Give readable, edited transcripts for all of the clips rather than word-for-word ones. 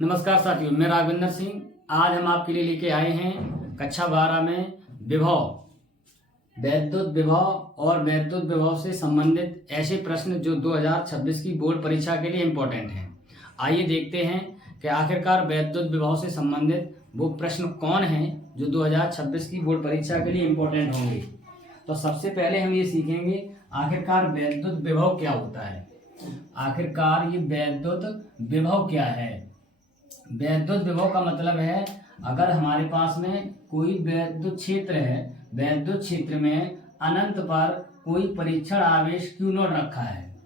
नमस्कार साथियों, मैं राघवेंद्र सिंह। आज हम आपके लिए लेके आए हैं कक्षा 12 में विभव, वैद्युत विभव और वैद्युत विभव से संबंधित ऐसे प्रश्न जो 2026 की बोर्ड परीक्षा के लिए इम्पोर्टेंट हैं। आइए देखते हैं कि आखिरकार वैद्युत विभव से संबंधित वो प्रश्न कौन हैं जो 2026 की बोर्ड परीक्षा के लिए इम्पोर्टेंट होंगे। तो सबसे पहले हम ये सीखेंगे आखिरकार वैद्युत विभव क्या होता है। आखिरकार ये वैद्युत विभव क्या है। वैद्युत विभव का मतलब है अगर हमारे पास में कोई वैद्युत क्षेत्र है, वैद्युत क्षेत्र में अनंत पर कोई परीक्षण आवेश Q नॉट रखा है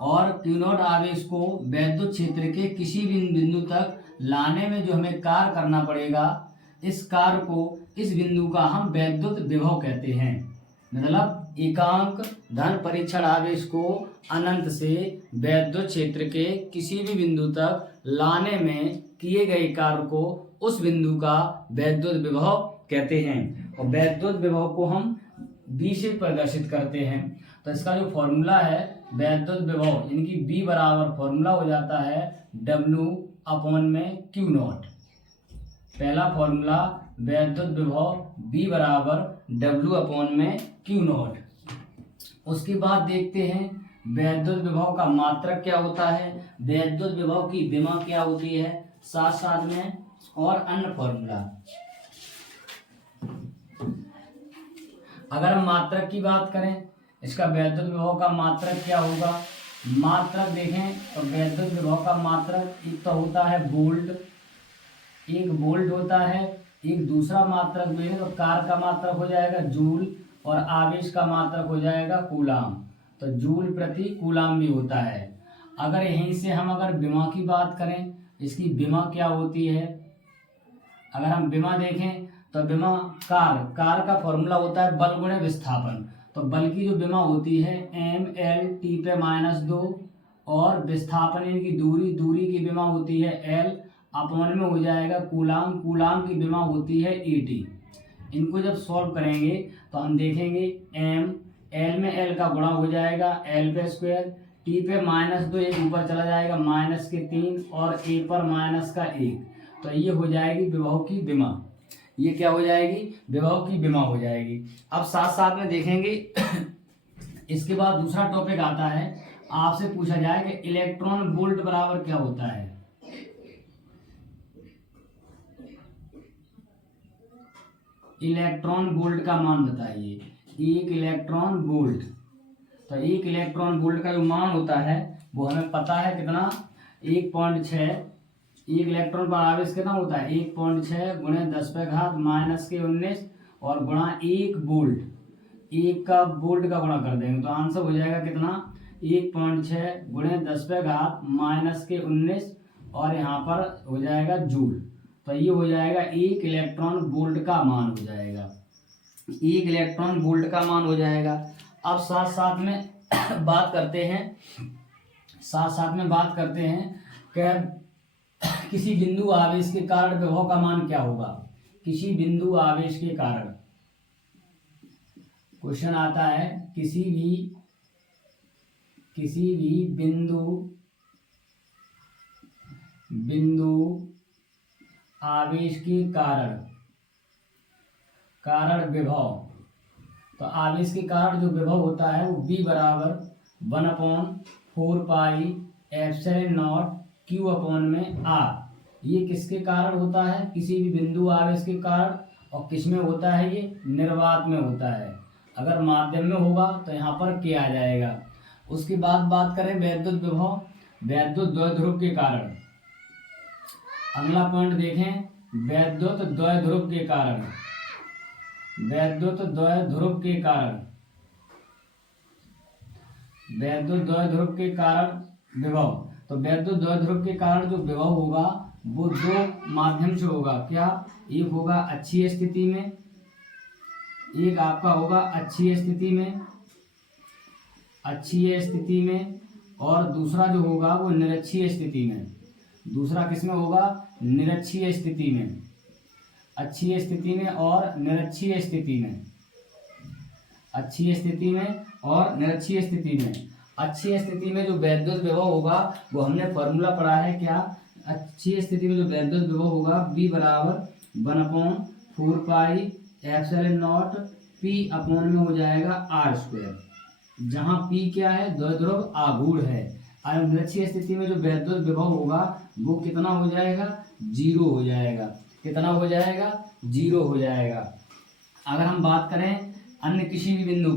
और Q नॉट आवेश को वैद्युत क्षेत्र के किसी भी बिंदु तक लाने में जो हमें कार्य करना पड़ेगा, इस कार्य को, इस बिंदु का हम वैद्युत विभव कहते हैं। मतलब एकांक धन परीक्षण आवेश को अनंत से वैद्युत क्षेत्र के किसी भी बिंदु तक लाने में किए गए कार्य को उस बिंदु का वैद्युत विभव कहते हैं। और वैद्युत विभव को हम V से प्रदर्शित करते हैं। तो इसका जो फॉर्मूला है वैद्युत विभव, इनकी V बराबर फॉर्मूला हो जाता है W अपॉन में Q नॉट। पहला फॉर्मूला वैद्युत विभव V बराबर W अपॉन में Q नॉट। उसके बाद देखते हैं वैद्युत विभव का मात्रक क्या होता है, वैद्युत विभव की विमा क्या होती है, साथ साथ में और अन्य फॉर्मूला। अगर हम मात्रक की बात करें, इसका वैद्युत विभव का मात्रक क्या होगा। मात्रक देखें तो वैद्युत विभव का मात्रक एक तो होता है वोल्ट, एक वोल्ट होता है, एक दूसरा मात्रक देखें तो कार का मात्रक हो जाएगा जूल और आवेश का मात्रक हो जाएगा कूलाम। तो जूल प्रति कूलाम भी होता है। अगर यहीं से हम अगर विमा की बात करें, इसकी विमा क्या होती है। अगर हम विमा देखें तो विमा कार का फॉर्मूला होता है बल गुणे विस्थापन। तो बल की जो विमा होती है m/L/T/-2 और विस्थापन इनकी दूरी की विमा होती है L अपॉन में हो जाएगा कूलाम की विमा होती है AT। इनको जब सॉल्व करेंगे तो हम देखेंगे L में L का गुणा हो जाएगा L/2, T/-2 एक ऊपर चला जाएगा -3 और A पर -1। तो ये हो जाएगी विभव की विमा। ये क्या हो जाएगी, विभव की विमा हो जाएगी। अब साथ साथ में देखेंगे इसके बाद दूसरा टॉपिक आता है, आपसे पूछा जाए कि इलेक्ट्रॉन वोल्ट बराबर क्या होता है। इलेक्ट्रॉन वोल्ट का मान बताइए। एक इलेक्ट्रॉन वोल्ट, तो एक इलेक्ट्रॉन वोल्ट का जो मान होता है वो हमें पता है कितना, 1.6। एक इलेक्ट्रॉन पर आवेश कितना होता है 1.6 गुणे 10⁻⁻19 और गुणा 1 वोल्ट। एक का वोल्ट का गुणा कर देंगे तो आंसर हो जाएगा कितना 1.6 गुणे 10⁻⁻19 और यहाँ पर हो जाएगा जूल। तो ये हो जाएगा एक इलेक्ट्रॉन वोल्ट का मान हो जाएगा, एक इलेक्ट्रॉन वोल्ट का मान हो जाएगा। अब साथ साथ में बात करते हैं कि किसी बिंदु आवेश के कारण विभव का मान क्या होगा। किसी बिंदु आवेश के कारण क्वेश्चन आता है, किसी भी बिंदु आवेश के कारण विभव। तो आवेश के कारण जो विभव होता है वो V बराबर 1/4πε0 Q अपॉन में R। ये किसके कारण होता है, किसी भी बिंदु आवेश के कारण। और किस में होता है, ये निर्वात में होता है। अगर माध्यम में होगा तो यहाँ पर K आ जाएगा। उसके बाद बात करें वैद्युत विभव, वैद्युत द्विध्रुव के कारण। अगला पॉइंट देखें, वैद्युत द्विध्रुव के कारण, वैद्युत द्विध्रुव के कारण विभव। तो वैद्युत द्विध्रुव के कारण जो विभव होगा वो दो माध्यम से होगा। क्या, एक होगा अक्षीय स्थिति में, एक आपका होगा अक्षीय स्थिति में और दूसरा जो होगा वो निरक्षीय स्थिति में। दूसरा किसमें होगा, निरक्षीय स्थिति में, अक्षीय स्थिति में और निरक्षीय स्थिति में, अक्षीय स्थिति में और निरक्षीय स्थिति में। अक्षीय स्थिति में जो वैद्युत विभव होगा वो हमने फॉर्मूला पढ़ा है क्या, अच्छी स्थिति में जो वैद्युत विभव होगा V बराबर 1/4 pi epsilon not P upon में हो जाएगा r², जहाँ P क्या है, द्विध्रुव आघूर्ण है। अनिरक्षीय स्थिति में जो वैद्युत विभव होगा वो कितना हो जाएगा, 0 हो जाएगा। कितना हो जाएगा, 0 हो जाएगा। अगर हम बात करें अन्य किसी भी बिंदु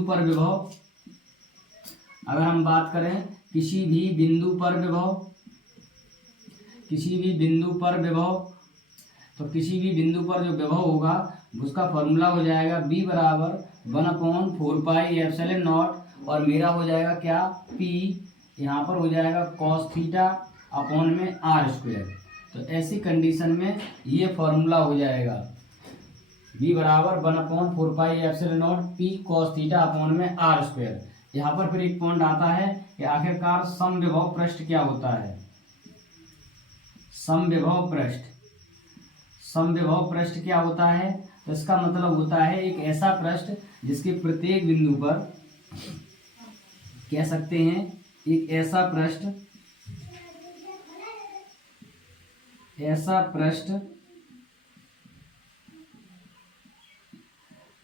पर विभव, अगर हम बात करें किसी भी बिंदु पर विभव, तो किसी भी बिंदु पर जो विभव होगा उसका फॉर्मूला हो जाएगा V बराबर 1/4 पाई एप्सिलॉन नॉट, और मेरा हो जाएगा क्या, P यहाँ पर हो जाएगा cos थीटा अपॉन में r²। तो ऐसी कंडीशन में ये फॉर्मूला हो जाएगा V बराबर 1/4 pi epsilon not P cos theta upon में r²। यहाँ पर फिर एक पॉइंट आता है कि आखिरकार समविभव पृष्ठ क्या होता है। समविभव पृष्ठ क्या होता है, तो इसका मतलब होता है एक ऐसा पृष्ठ जिसके प्रत्येक बिंदु पर, कह सकते हैं एक ऐसा पृष्ठ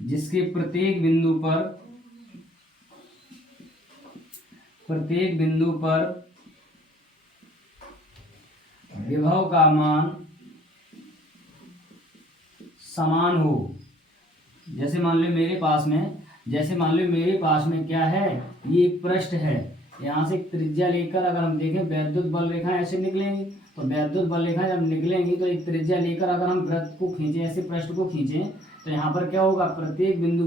जिसके प्रत्येक बिंदु पर विभव का मान समान हो। जैसे मान लो मेरे पास में क्या है, ये एक पृष्ठ है, यहाँ से एक त्रिज्या लेकर अगर हम देखें वैद्युत बल रेखा ऐसे निकलेंगी, तो वैद्युत बल रेखा जब निकलेंगी तो एक त्रिज्या लेकर अगर हम वृत्त को खींचें, ऐसे पृष्ठ को खींचें, तो यहाँ पर क्या होगा, प्रत्येक बिंदु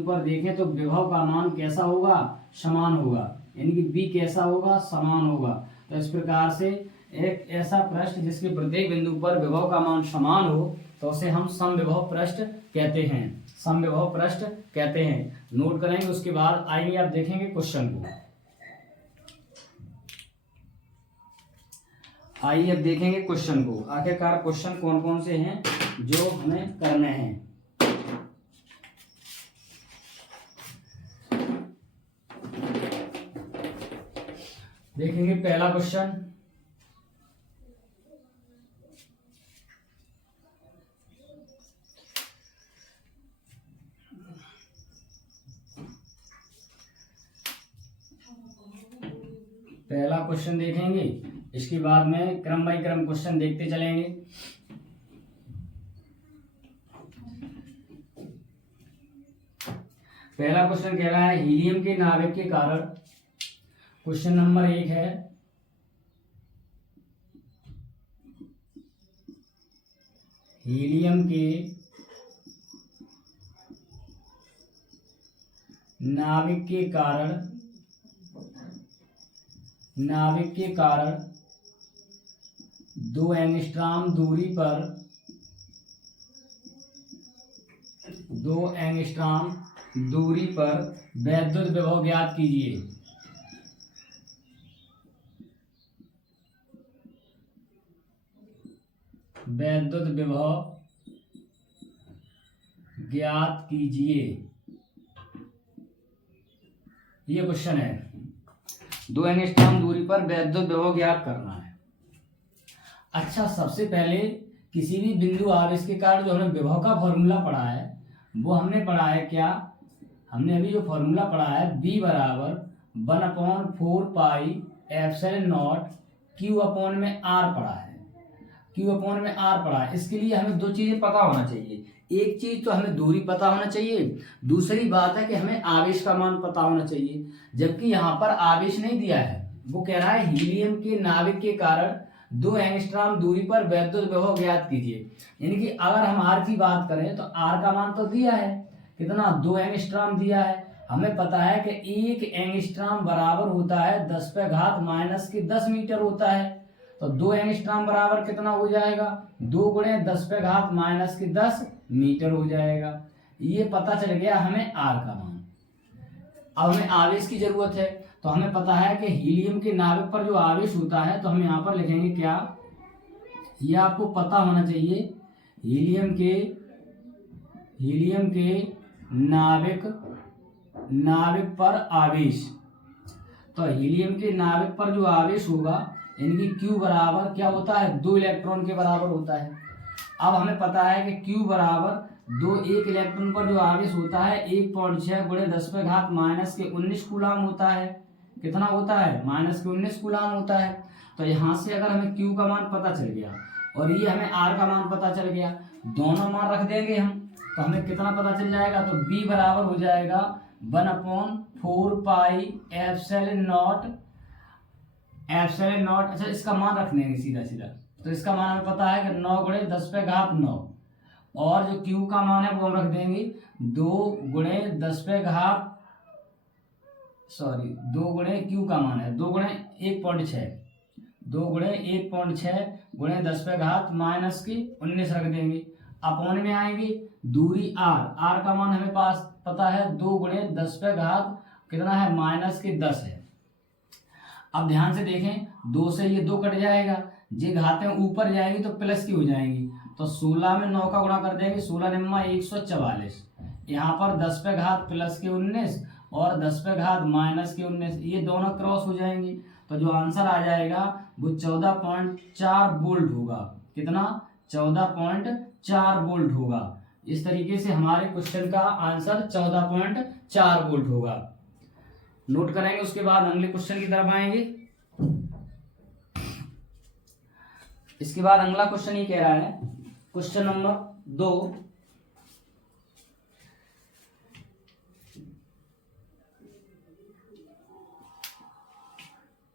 पर देखें तो विभव का मान कैसा होगा, समान होगा, यानी कि B कैसा होगा, समान होगा। तो इस प्रकार से एक ऐसा पृष्ठ जिसके प्रत्येक बिंदु पर विभव का मान समान हो तो उसे हम समविभव पृष्ठ कहते हैं। नोट करेंगे, उसके बाद आइए आप देखेंगे क्वेश्चन को। आइए अब देखेंगे क्वेश्चन को, आखिरकार क्वेश्चन कौन कौन से हैं जो हमें करने हैं। देखेंगे पहला क्वेश्चन, देखेंगे, इसके बाद में क्रम बाई क्रम क्वेश्चन देखते चलेंगे। पहला क्वेश्चन कह रहा है हीलियम के नाभिक के कारण, क्वेश्चन नंबर 1 है, हीलियम के नाभिक के कारण 2 एंगस्ट्रॉम दूरी पर वैद्युत विभव ज्ञात कीजिए। वैद्युत विभव ज्ञात कीजिए, ये क्वेश्चन है। 2 एंगस्ट्रॉम दूरी पर वैद्युत विभव ज्ञात करना है। अच्छा, सबसे पहले किसी भी बिंदु आवेश के कारण जो हमने विभव का फॉर्मूला पढ़ा है वो हमने पढ़ा है क्या, हमने अभी जो फॉर्मूला पढ़ा है B बराबर 1/4 pi epsilon not Q upon में R पढ़ा है। इसके लिए हमें 2 चीजें पता होना चाहिए। एक चीज तो हमें दूरी पता होना चाहिए, दूसरी बात है कि हमें आवेश का मान पता होना चाहिए। जबकि यहाँ पर आवेश नहीं दिया है, वो कह रहा है हीलियम के नाभिक के कारण 2 एंगस्ट्रॉम दूरी पर वैद्युत विभव ज्ञात कीजिए। यानी कि अगर हम R की बात करें तो R का मान तो दिया है, कितना, 2 एंगस्ट्रॉम दिया है। हमें पता है कि 1 एंगस्ट्रॉम बराबर होता है 10⁻⁻10 मीटर होता है। तो 2 एंगस्ट्रॉम बराबर कितना हो जाएगा, 2 × 10⁻⁻10 मीटर हो जाएगा। ये पता चल गया हमें R का मान। अब हमें आवेश की जरूरत है, तो हमें पता है कि हीलियम के नाभिक पर जो आवेश होता है, तो हम यहाँ पर लिखेंगे क्या, ये आपको पता होना चाहिए, हीलियम के नाभिक पर आवेश। तो हीलियम के नाभिक पर जो आवेश होगा यानी कि Q बराबर क्या होता है, 2 इलेक्ट्रॉन के बराबर होता है। अब हमें पता है कि Q बराबर 2, 1 इलेक्ट्रॉन पर जो आवेश होता है 1.6 गुणे 10⁻⁻19 कूलाम होता है। कितना होता है, -19 कूलाम होता है। तो यहाँ से अगर हमें Q का मान पता चल गया और ये हमें R का मान पता चल गया, दोनों मान रख देंगे हम, तो हमें कितना पता चल जाएगा, तो B बराबर हो जाएगा 1/4 पाई एप्सिलॉन नॉट। अच्छा, इसका मान रख देंगे सीधा सीधा, तो इसका मान हमें पता है कि 9 गुणे 10⁻9, और जो Q का मान है वो हम रख देंगे 2 गुणे Q का मान है 2 गुणे 1.6, 2 गुणे 1.6 गुणे 10⁻⁻19 रख देंगे। अपॉन में आएंगे दूरी R का मान हमें पास पता है 2 गुणे 10 कितना है, -10 है। अब ध्यान से देखें, 2 से ये 2 कट जाएगा, ये घातें ऊपर जाएंगी तो प्लस की हो जाएंगी, तो 16 में 9 का गुणा कर देंगे, 16 निम्मा 144। यहाँ पर 10⁻+19 और 10⁻-19, ये दोनों क्रॉस हो जाएंगी, तो जो आंसर आ जाएगा वो 14.4 वोल्ट होगा। कितना, 14.4 वोल्ट होगा। इस तरीके से हमारे क्वेश्चन का आंसर 14.4 वोल्ट होगा। नोट करेंगे, उसके बाद अगले क्वेश्चन की तरफ आएंगे। इसके बाद अगला क्वेश्चन ये कह रहा है, क्वेश्चन नंबर 2,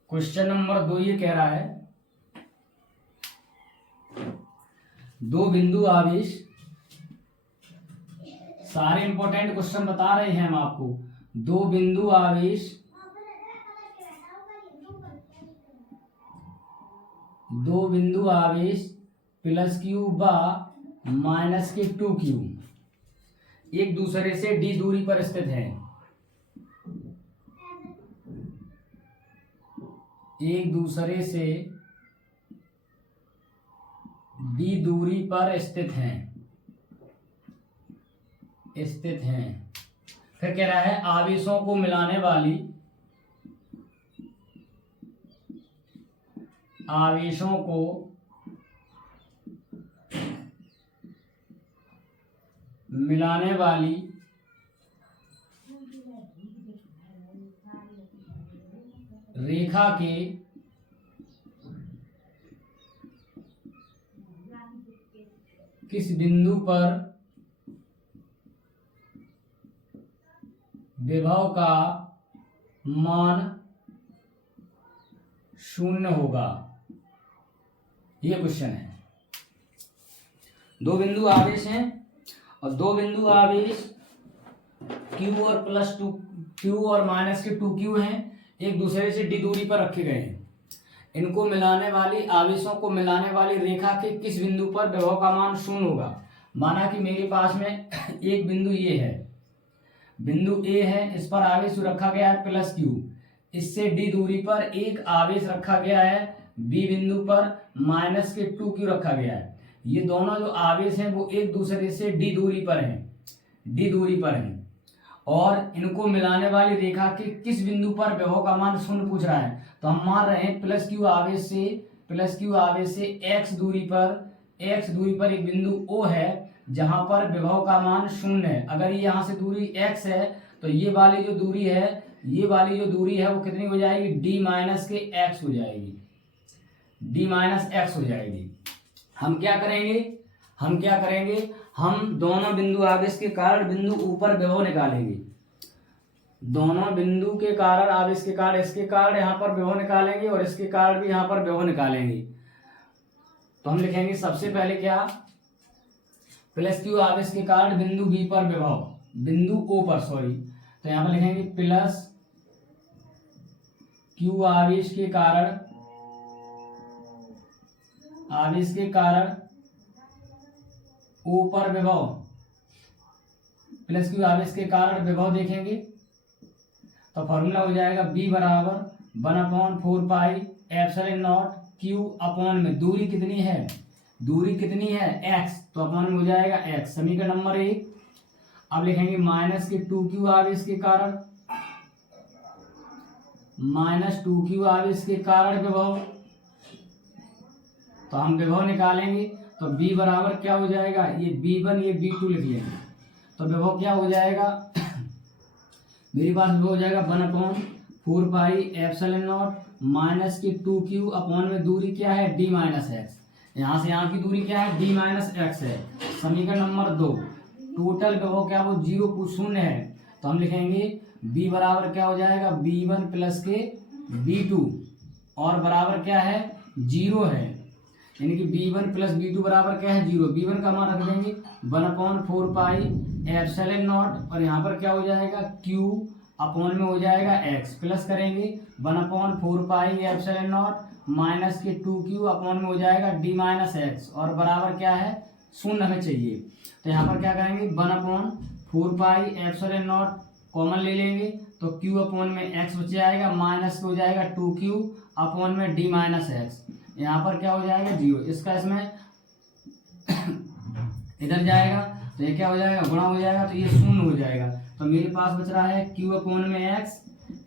क्वेश्चन नंबर 2 ये कह रहा है, 2 बिंदु आवेश, सारे इंपॉर्टेंट क्वेश्चन बता रहे हैं हम आपको। 2 बिंदु आवेश, 2 बिंदु आवेश +Q व -2Q एक दूसरे से d दूरी पर स्थित है। एक दूसरे से d दूरी पर स्थित हैं। फिर कह रहा है आवेशों को मिलाने वाली, रेखा के किस बिंदु पर विभव का मान 0 होगा। ये क्वेश्चन है। 2 बिंदु आवेश हैं और 2 बिंदु आवेश Q और +2Q और -2Q हैं, एक दूसरे से d दूरी पर रखे गए हैं। इनको मिलाने वाली, आवेशों को मिलाने वाली रेखा के किस बिंदु पर विभव का मान 0 होगा। माना कि मेरे पास में एक बिंदु ये है, बिंदु A है, इस पर आवेश रखा गया है +Q, इससे d दूरी पर एक आवेश रखा गया है B बिंदु पर -2Q रखा गया है। ये दोनों जो आवेश हैं वो एक दूसरे से d दूरी पर हैं, और इनको मिलाने वाली रेखा के किस बिंदु पर विभव का मान 0 पूछ रहा है। तो हम मान रहे हैं +Q आवेश से x दूरी पर एक बिंदु O है जहां पर विभव का मान 0 है। अगर ये यहाँ से दूरी x है तो ये वाली जो दूरी है वो कितनी हो जाएगी, d-x हो जाएगी। हम क्या करेंगे, हम दोनों बिंदु आवेश के कारण बिंदु ऊपर विभव निकालेंगे। दोनों बिंदु के कारण आवेश के कारण, इसके कारण यहाँ पर विभव निकालेंगे और इसके कारण भी यहाँ पर विभव निकालेंगे। तो हम लिखेंगे सबसे पहले क्या, +Q आवेश के कारण बिंदु B पर विभव, बिंदु O पर तो यहाँ पर लिखेंगे +Q आवेश के कारण O पर विभव, +Q आवेश के कारण विभव देखेंगे तो फॉर्मूला हो जाएगा B बराबर 1/4 pi epsilon not Q upon में दूरी कितनी है x, तो अपॉन में हो जाएगा x। समीकरण नंबर 1। अब लिखेंगे -2Q आवेश के कारण विभव, तो हम विभव निकालेंगे तो b बराबर क्या हो जाएगा, ये b1 ये b2 लिख लेंगे। तो विभव क्या हो जाएगा मेरे पास विभव हो जाएगा 1/4 पाई एप्सिलॉन नॉट माइनस के 2q अपॉन में दूरी क्या है d माइनस एक्स, यहाँ से यहाँ की दूरी क्या है d माइनस एक्स है। समीकरण नंबर 2 टोटल विभव क्या वो 0 है, तो हम लिखेंगे b बराबर क्या हो जाएगा b1 प्लस के b2 और बराबर क्या है 0 है, यानी कि b1 प्लस b2 बराबर क्या है 0। b1 का मान रख देंगे 1/4 पाई एप्सिलॉन नॉट और यहाँ पर क्या हो जाएगा q अपॉन में हो जाएगा x प्लस करेंगे 1/4 पाई एप्सिलॉन नॉट माइनस के 2q अपॉन में हो जाएगा d माइनस एक्स और बराबर क्या है 0 हमें चाहिए। तो यहाँ पर क्या करेंगे 1/4 पाई एप्सिलॉन नॉट कॉमन ले लेंगे तो q अपॉन में x बच जाएगा माइनस हो जाएगा 2q अपॉन में d माइनस एक्स, यहाँ पर क्या हो जाएगा 0। इसका इसमें इधर जाएगा तो ये क्या हो जाएगा गुणा हो जाएगा तो ये 0 हो जाएगा। तो मेरे पास बच रहा है q अपॉन में x,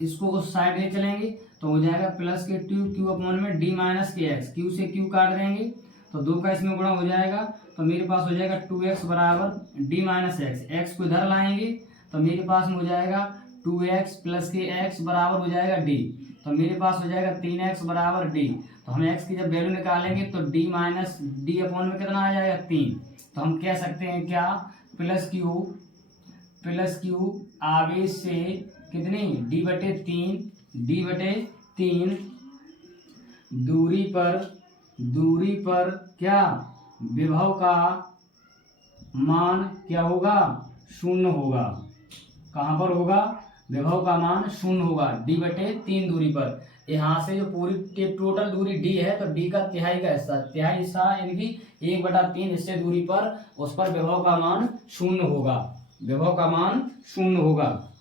इसको उस साइड ले चलेंगे तो हो जाएगा प्लस के 2q अपॉन में d माइनस के x, q से q काट देंगे तो 2 का इसमें गुणा हो जाएगा तो मेरे पास हो जाएगा 2x बराबर d माइनस एक्स, x को इधर लाएंगे तो मेरे पास में हो जाएगा 2x प्लस के x बराबर हो जाएगा d, तो मेरे पास हो जाएगा 3x बराबर d। तो हम x की जब वैल्यू निकालेंगे तो d माइनस डी अपॉन में कितना आ जाएगा 3, तो हम कह सकते हैं क्या प्लस क्यू आवेश से कितनी d/3 दूरी पर क्या विभव का मान क्या होगा 0 होगा। कहाँ पर होगा विभव का मान 0 होगा d/3 दूरी पर। यहाँ से जो पूरी टोटल दूरी d है तो d का तिहाई का हिस्सा यानी कि 1/3 हिस्से दूरी पर उस पर विभव का मान 0 होगा, विभव का मान 0 होगा।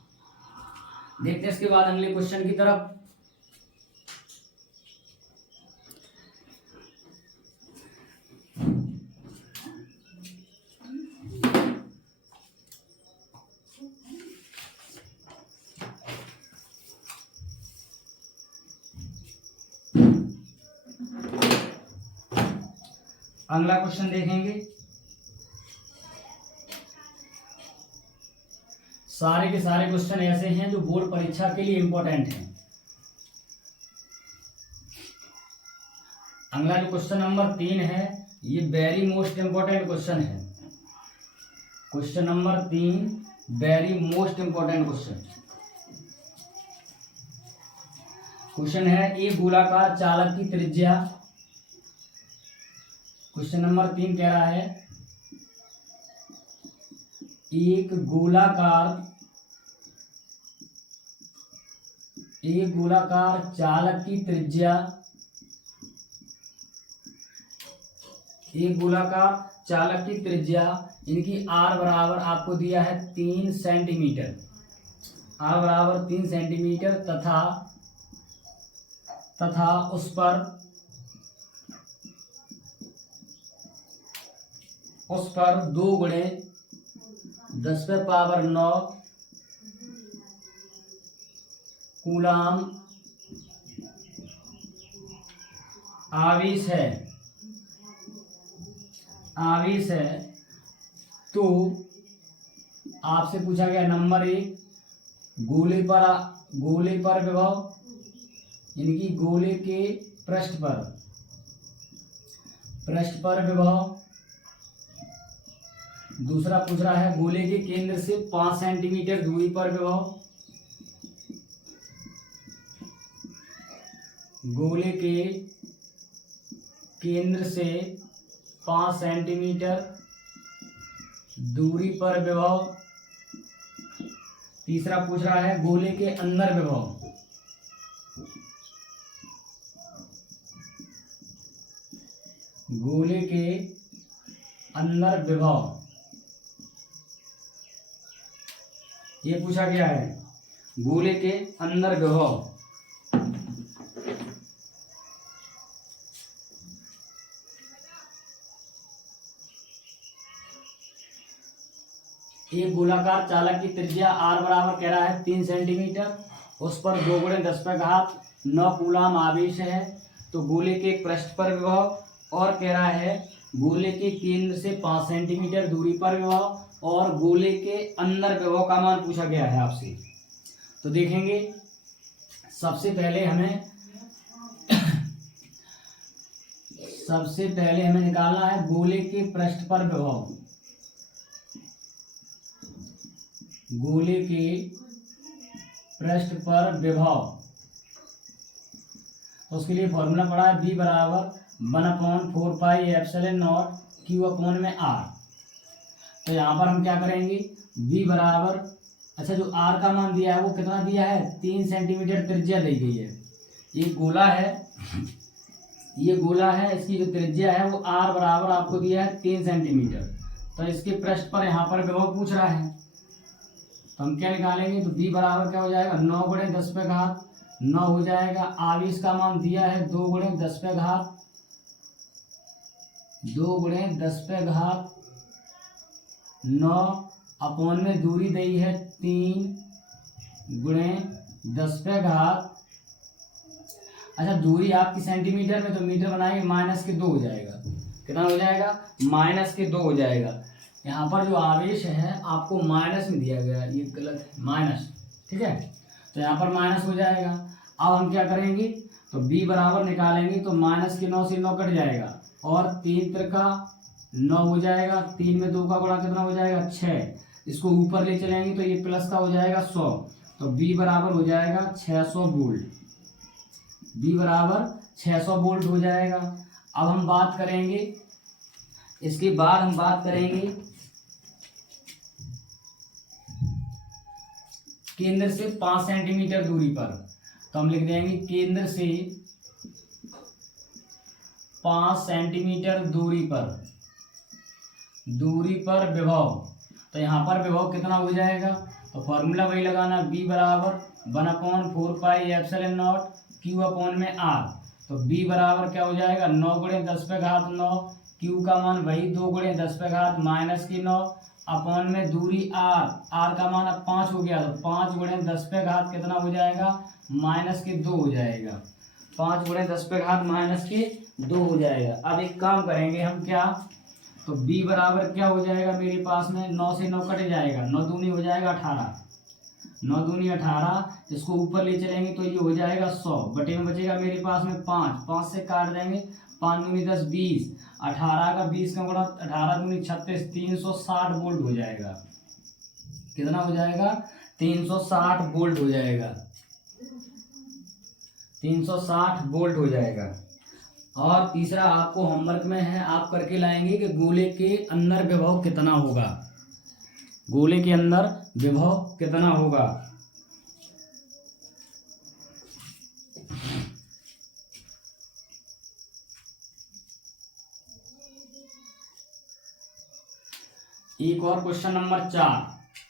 देखते हैं इसके बाद अगले क्वेश्चन की तरफ। अगला क्वेश्चन देखेंगे। सारे के सारे क्वेश्चन ऐसे हैं जो बोर्ड परीक्षा के लिए इंपॉर्टेंट हैं। अगला जो क्वेश्चन नंबर 3 है ये वेरी मोस्ट इंपॉर्टेंट क्वेश्चन है। Question number 3 very most important question है एक गोलाकार चालक की त्रिज्या। क्वेश्चन नंबर 3 कह रहा है एक गोलाकार चालक की त्रिज्या, एक गोलाकार चालक की त्रिज्या इनकी r बराबर आपको दिया है 3 सेंटीमीटर, r बराबर 3 सेंटीमीटर तथा उस पर 2 गुणे 10⁹ कूलाम आवेश है। तो आपसे पूछा गया नंबर 1 गोले पर विभव यानी कि गोले के पृष्ठ पर विभव। दूसरा पूछ रहा है गोले के केंद्र से 5 सेंटीमीटर दूरी पर विभव, गोले के केंद्र से 5 सेंटीमीटर दूरी पर विभव। तीसरा पूछ रहा है गोले के अंदर विभव, गोले के अंदर विभव ये पूछा गया है, गोले के अंदर विभव। एक गोलाकार चालक की त्रिज्या r बराबर कह रहा है 3 सेंटीमीटर, उस पर 2 गुणे 10⁻9 कूलाम आवेश है। तो गोले के पृष्ठ पर विभव और कह रहा है गोले के केंद्र से 5 सेंटीमीटर दूरी पर विभव और गोले के अंदर विभव का मान पूछा गया है आपसे। तो देखेंगे सबसे पहले हमें निकालना है गोले के पृष्ठ पर विभव। गोले के पृष्ठ पर विभव, तो उसके लिए फॉर्मूला पड़ा है V बराबर 1/4 pi epsilon not Q upon में R। तो यहाँ पर हम क्या करेंगे, V बराबर, अच्छा जो R का मान दिया है वो कितना दिया है, 3 सेंटीमीटर त्रिज्या दी गई है। ये गोला है, इसकी जो त्रिज्या है वो R बराबर आपको दिया है 3 सेंटीमीटर। तो इसके पृष्ठ पर यहाँ पर विभव पूछ रहा है, तो हम क्या निकालेंगे, तो V बराबर क्या हो जाएगा, 9 × 10⁻9 हो जाएगा। आवेश का मान दिया है 2 × 10⁻9 अपॉन में दूरी दी है 3 × 10⁻, अच्छा दूरी आपकी सेंटीमीटर में, तो मीटर बनाएंगे -2 हो जाएगा। कितना हो जाएगा, -2 हो जाएगा। यहाँ पर जो आवेश है आपको माइनस में दिया गया, ये गलत है, माइनस, ठीक है, तो यहाँ पर माइनस हो जाएगा। अब हम क्या करेंगे, तो B बराबर निकालेंगे, तो -9 से 9 कट जाएगा और 3 त्रिका 9 हो जाएगा। 3 में 2 का गुणा कितना हो जाएगा, 6। इसको ऊपर ले चलेंगे तो ये प्लस का हो जाएगा 100, तो B बराबर हो जाएगा 600 वोल्ट। B बराबर 600 वोल्ट हो जाएगा। अब हम बात करेंगे, इसके बाद हम बात करेंगे केंद्र से 5 सेंटीमीटर दूरी पर, तो हम लिख देंगे केंद्र से 5 सेंटीमीटर दूरी पर विभव। तो यहाँ पर विभव कितना हो जाएगा, तो फॉर्मूला वही लगाना, B बराबर 1/4 pi epsilon not Q upon में R। तो B बराबर क्या हो जाएगा, 9 × 10⁻9, Q का मान वही 2 × 10⁻9 अपॉन में दूरी R का मान अब 5 हो गया, तो 5 × 10⁻, कितना हो जाएगा, -2 हो जाएगा। 5 × 10⁻2 हो जाएगा। अब एक काम करेंगे हम, क्या, तो B बराबर क्या हो जाएगा, मेरे पास में 9 से 9 कट जाएगा, 9 दूनी हो जाएगा 18, 9 दूनी 18, इसको ऊपर ले चलेंगे तो ये हो जाएगा 100, बटे में बचेगा मेरे पास में 5 से काट देंगे, 5 दूनी 10, 20, 18 का 20 का गुणा 18 दूनी 36, 360 वोल्ट हो जाएगा। कितना हो जाएगा, 360 वोल्ट हो जाएगा, 360 वोल्ट हो जाएगा। और तीसरा आपको होमवर्क में है, आप करके लाएंगे कि गोले के अंदर विभव कितना होगा, गोले के अंदर विभव कितना होगा। एक और क्वेश्चन नंबर 4,